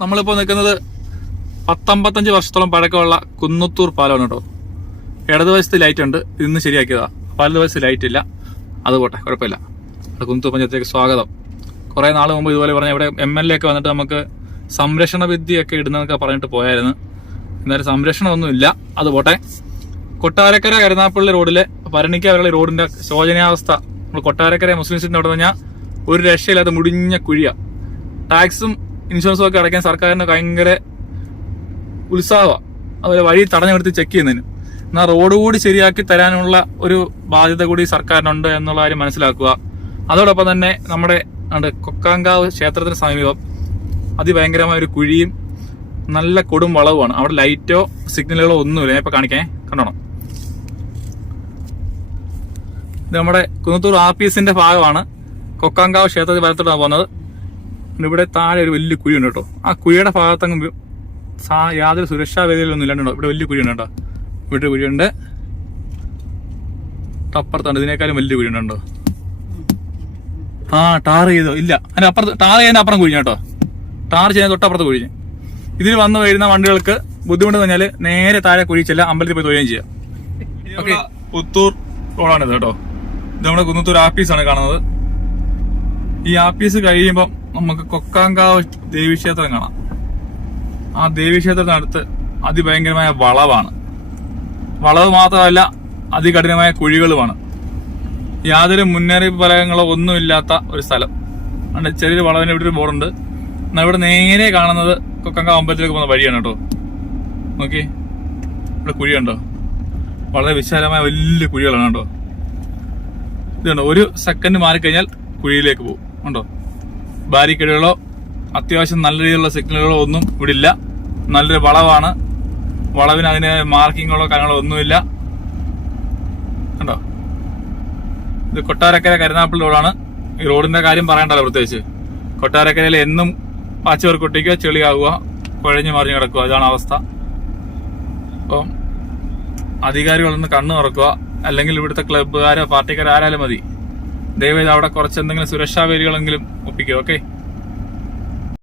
നമ്മളിപ്പോൾ നിൽക്കുന്നത് പത്തമ്പത്തഞ്ച് വർഷത്തോളം പഴക്കമുള്ള കുന്നത്തൂർ പാലമാണ് കേട്ടോ. ഇടതുവശത്ത് ലൈറ്റ് ഉണ്ട്. ഇന്ന് ശരിയാക്കിയതാ. വലതുവശത്ത് ലൈറ്റ് ഇല്ല. അത് പോട്ടെ കുഴപ്പമില്ല. കുന്നത്തൂർ പഞ്ചായത്തിലേക്ക് സ്വാഗതം. കുറേ നാൾ മുമ്പ് ഇതുപോലെ പറഞ്ഞ ഇവിടെ എം എൽ എ ഒക്കെ വന്നിട്ട് നമുക്ക് സംരക്ഷണ വിദ്യയൊക്കെ ഇടുന്നതൊക്കെ പറഞ്ഞിട്ട് പോയായിരുന്നു. എന്നാലും സംരക്ഷണമൊന്നുമില്ല അത് പോട്ടെ. കൊട്ടാരക്കര കരുനാപ്പള്ളി റോഡിലെ ഭരണിക്കാവരുടെ റോഡിന്റെ ശോചനീയാവസ്ഥ. നമ്മൾ കൊട്ടാരക്കര മുസ്ലിംസിന്റെ അവിടെ പറഞ്ഞാൽ ഒരു രക്ഷയില്ലാത്ത മുടിഞ്ഞ കുഴിയാണ് ടാക്സും ഇൻഷുറൻസും ഒക്കെ അടയ്ക്കാൻ സർക്കാരിന് ഭയങ്കര ഉത്സാഹമാണ് അതുപോലെ വഴി തടഞ്ഞെടുത്ത് ചെക്ക് ചെയ്യുന്നതിന്. എന്നാൽ റോഡ് കൂടി ശരിയാക്കി തരാനുള്ള ഒരു ബാധ്യത കൂടി സർക്കാരിനുണ്ട് എന്നുള്ള കാര്യം മനസ്സിലാക്കുക. അതോടൊപ്പം തന്നെ നമ്മുടെ കൊക്കാങ്കാവ് ക്ഷേത്രത്തിന് സമീപം അതിഭയങ്കരമായ ഒരു കുഴിയും നല്ല കൊടും വളവുമാണ്. അവിടെ ലൈറ്റോ സിഗ്നലുകളോ ഒന്നുമില്ല. ഞാൻ ഇപ്പൊ കാണിക്കാൻ കണ്ടോണം. ഇത് നമ്മുടെ കുന്നത്തൂർ ആർ പി എസിന്റെ ഭാഗമാണ്. കൊക്കാങ്കാവ് ക്ഷേത്രത്തിൽ വലത്തോട്ടാണ് പോകുന്നത്. ഇവിടെ താഴെ ഒരു വലിയ കുഴി ഉണ്ട് കേട്ടോ. ആ കുഴിയുടെ ഭാഗത്തങ്ങ് സാ- യാതൊരു സുരക്ഷാ വേദികളൊന്നും ഇല്ലാണ്ടോ ഇവിടെ വലിയ കുഴി ഉണ്ട് കേട്ടോ. ഇവിടെ കുഴിയുണ്ട്. അപ്പുറത്താണ് ഇതിനേക്കാളും വലിയ കുഴി ഉണ്ടോ ആ ടാർ ചെയ്തോ? ഇല്ല. അതിന് അപ്പുറത്ത് ടാർ ചെയ്യുന്ന അപ്പുറം കുഴിഞ്ഞു കേട്ടോ. ടാർ ചെയ്യുന്ന തൊട്ടപ്പുറത്ത് കുഴിഞ്ഞു. ഇതിൽ വന്നു വരുന്ന വണ്ടികൾക്ക് ബുദ്ധിമുട്ട് പറഞ്ഞാൽ നേരെ താഴെ കുഴിച്ചല്ല അമ്പലത്തിൽ പോയി തൊഴുകയും ചെയ്യാം ഓക്കെ. പുത്തൂർ റോഡാണിത് കേട്ടോ. ഇത് നമ്മുടെ കുന്നത്തൂർ ആപ്പീസാണ് കാണുന്നത്. ഈ ആപ്പീസ് കഴിയുമ്പോൾ നമുക്ക് കൊക്കാങ്കാവ് ദേവീക്ഷേത്രം കാണാം. ആ ദേവീക്ഷേത്രത്തിനടുത്ത് അതിഭയങ്കരമായ വളവാണ്. വളവ് മാത്രമല്ല അതികഠിനമായ കുഴികളുമാണ്. യാതൊരു മുന്നറിയിപ്പ് ഫലകങ്ങളോ ഒന്നുമില്ലാത്ത ഒരു സ്ഥലം. അതുകൊണ്ട് ചെറിയൊരു വളവിന് ഇവിടെ ഒരു ബോർഡുണ്ട്. എന്നാൽ ഇവിടെ നേരെ കാണുന്നത് കൊക്കങ്കാവ് അമ്പലത്തിലേക്ക് പോകുന്ന വഴിയാണ് കേട്ടോ. നോക്കി ഇവിടെ കുഴിയുണ്ടോ? വളരെ വിശാലമായ വലിയ കുഴികളാണ് കേട്ടോ. ഇതുണ്ടോ ഒരു സെക്കൻഡ് മാറിക്കഴിഞ്ഞാൽ കുഴിയിലേക്ക് പോകും. ഉണ്ടോ? ബാരിക്കേഡുകളോ അത്യാവശ്യം നല്ല രീതിയിലുള്ള സിഗ്നലുകളോ ഒന്നും ഇവിടെ ഇല്ല നല്ലൊരു വളവാണ്. വളവിന് അതിന് മാർക്കിങ്ങുകളോ കാര്യങ്ങളോ ഒന്നുമില്ല. കണ്ടോ? ഇത് കൊട്ടാരക്കര കരുനാപ്പിൾ റോഡാണ്. ഈ റോഡിന്റെ കാര്യം പറയണ്ടല്ലോ പ്രത്യേകിച്ച്. കൊട്ടാരക്കരയിൽ എന്നും പാച്ചുവർ കൊട്ടിക്കുക ചെളിയാവുക കുഴഞ്ഞു മറിഞ്ഞു കിടക്കുക. ഇതാണ് അവസ്ഥ. അപ്പം അധികാരികളൊന്ന് കണ്ണു തുറക്കുക. അല്ലെങ്കിൽ ഇവിടുത്തെ ക്ലബ്ബുകാരോ പാർട്ടിക്കാരോ ആരാലും മതി. ദയവേത് അവിടെ കുറച്ച് എന്തെങ്കിലും സുരക്ഷാ വേലികളെങ്കിലും ഒപ്പിക്കുക ഓക്കെ